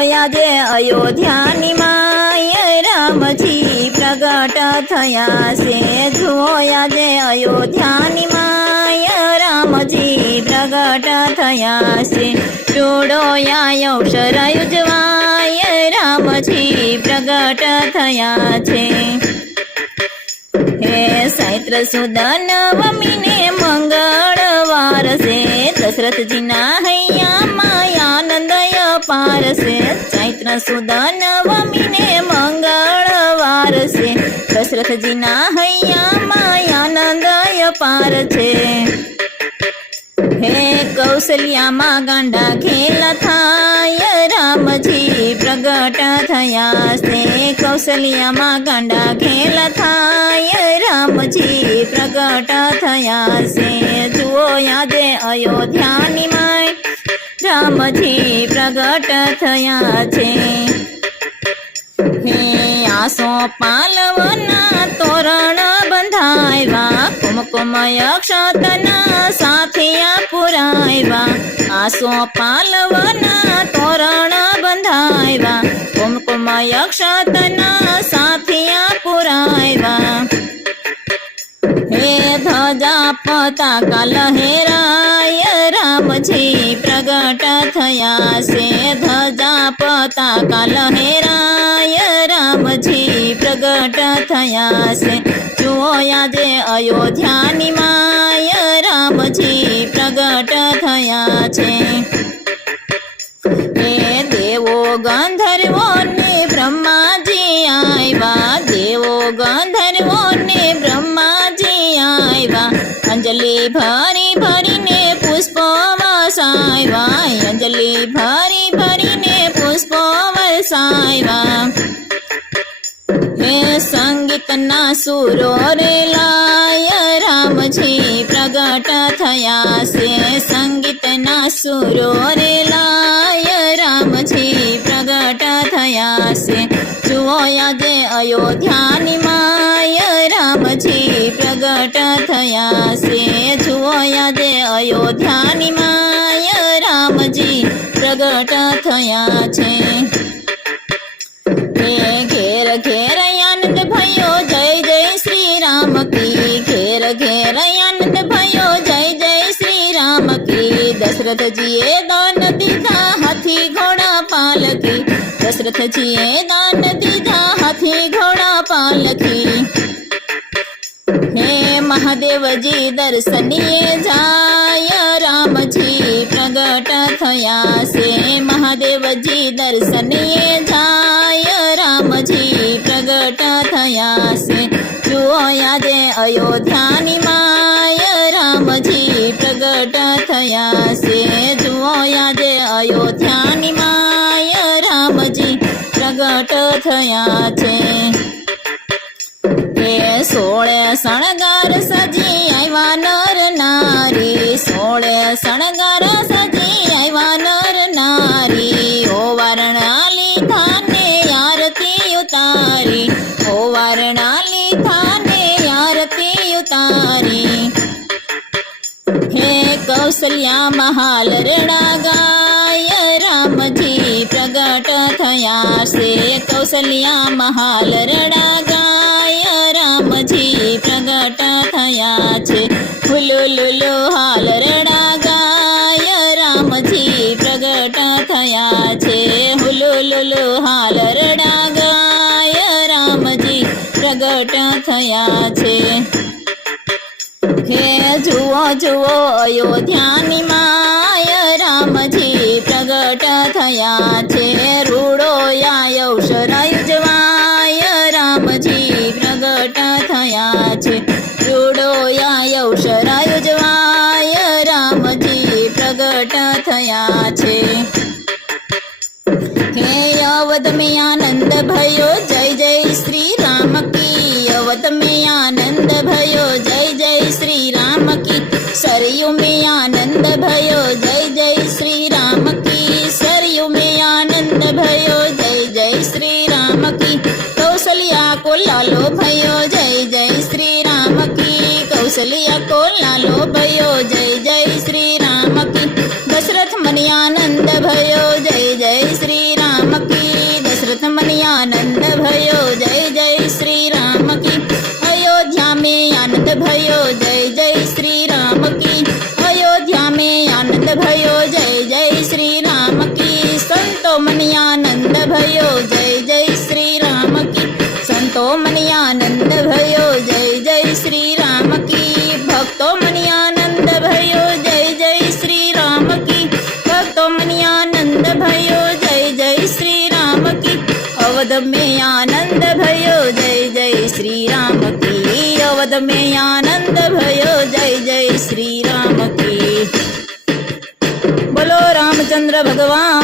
આજે અયોધ્યાની માય રામજી પ્રગટ થયા છે। જુઓ આજે અયોધ્યાની માય રામજી પ્રગટ થયા છે। ટોળોયા અવસર યુજવાય રામજી પ્રગટ થયા છે। હે ચૈત્ર સુદ નવમીને મંગળવાર છે। દશરથજીના હૈયામાં આનંદ અપાર છે। ચૈત્ર સુદ નવમીને મંગળવાર છે। દશરથજીના હૈયામાં આનંદ અપાર છે। હે કૌશલ્યામાં ગાંડા ખેલ થાય રામજી પ્રગટ થયા છે। કૌશલ્યામાં ગાંડા ખેલ થાય રામજી પ્રગટ થયા છે। જુઓ આજે અયોધ્યાની માય રામજી પ્રગટ થયા છે। હે આસો પાલવના તોરણ બંધાવ્યા કુમકુમ અક્ષતના સાથિયા પુરાવ્યા। આસો પાલવના તોરણ બંધાવ્યા કુમકુમ અક્ષતના સાથિયા પુરાવ્યા। હે ધજા પતાકા લહેરાય રામજી પ્રગટ થયા છે। ધજા પતાકા લહેરાય રામજી પ્રગટ થયા છે। જુઓ આજે અયોધ્યાની માય રામજી પ્રગટ થયા છે। હે દેવો ગંધર્વોને બ્રહ્માજી આવ્યા દેવો ગંધર્વોને બ્રહ્માજી આવ્યા। અંજલિ ભરી ભરીને પુષ્પો વરસાવ્યા અંજલિ ભરી ભરીને પુષ્પો વરસાવ્યા। હે સંગીતના સુરો રેલાય રામજી પ્રગટ થયા છે। સંગીતના સુરો રેલાય રામજી પ્રગટ થયા છે। જુઓ આજે અયોધ્યાની માય રામજી પ્રગટ થયા છે। જુઓ આજે અયોધ્યાની માય રામજી પ્રગટ થયા છે। ઘેર ઘેર આનંદ ભયો જય જય શ્રી રામ કી ઘેર ઘેર આનંદ ભયો જય જય શ્રી રામ કી। દશરથજીએ દાન દીધા હાથી ઘોડા પાલકી દશરથજીએ દાન દીધા હાથી ઘોડા પાલકી। હે મહાદેવજી દર્શનીએ જાય રામજી પ્રગટ થયા છે। મહાદેવજી દર્શનીએ જાય રામજી પ્રગટ થયા છે। જુઓ આજે અયોધ્યાની માય રામજી પ્રગટ થયા છે। જુઓ આજે અયોધ્યાની માય રામજી પ્રગટ થયા છે। હે સોળે શણગાર સજી આવ્યા નર નારી સોળે શણગાર સજી આવ્યા નર નારી। ઓ વારણાલી થાને આરતી ઉતારી ઓ વારણાલી થાને આરતી ઉતારી। હે કૌશલ્યા મહાલ રણા ગાય રામજી પ્રગટ થયા છે। કૌશલ્યા મહાલ રણા ગાય રામજી પ્રગટ થયા છે। હુલુલુલુ હાલ રણા ગાય રામજી પ્રગટ થયા છે। હુલુલુલુ હાલ રણા ગાય રામજી પ્રગટ થયા છે। હે જુઓ જુઓ અયોધ્યાની માય રામજી પ્રગટ થયા છે। રૂડો અવસર યુજવાય રામજી પ્રગટ થયા છે। રૂડો અવસર યુજવાય રામજી પ્રગટ થયા છે। હે અવધ में आनंद भयो जय जय श्री राम की अवध में आनंद भयो जय जय श्री राम की। सरयू में आनंद भयो जय जय श्री राम की सरयू में आनंद भयो जय जय श्री राम की। कौशल्या को लालो भयो जय जय श्री राम की कौशल्या को लालो भयो जय जय श्री राम की। दशरथ मनि आनंद भयो जय जय श्री राम आनंद भयो जय जय श्री राम की अयोध्या में आनंद भयो जय जय श्री राम की अयोध्या में आनंद भयो जय जय श्री राम की संतो मनि आनंद भयो जय जय श्री राम की संतो मनि आनंद भयो जय जय श्री राम की भक्तो मनि आनंद भयो जय जय श्री राम की भक्तो मनि आनंद भयो जय जय श्री राम की अवध में आनंद भयो जय जय श्री राम की अवध में आनंद भयो जय जय श्री राम की बोलो रामचंद्र भगवान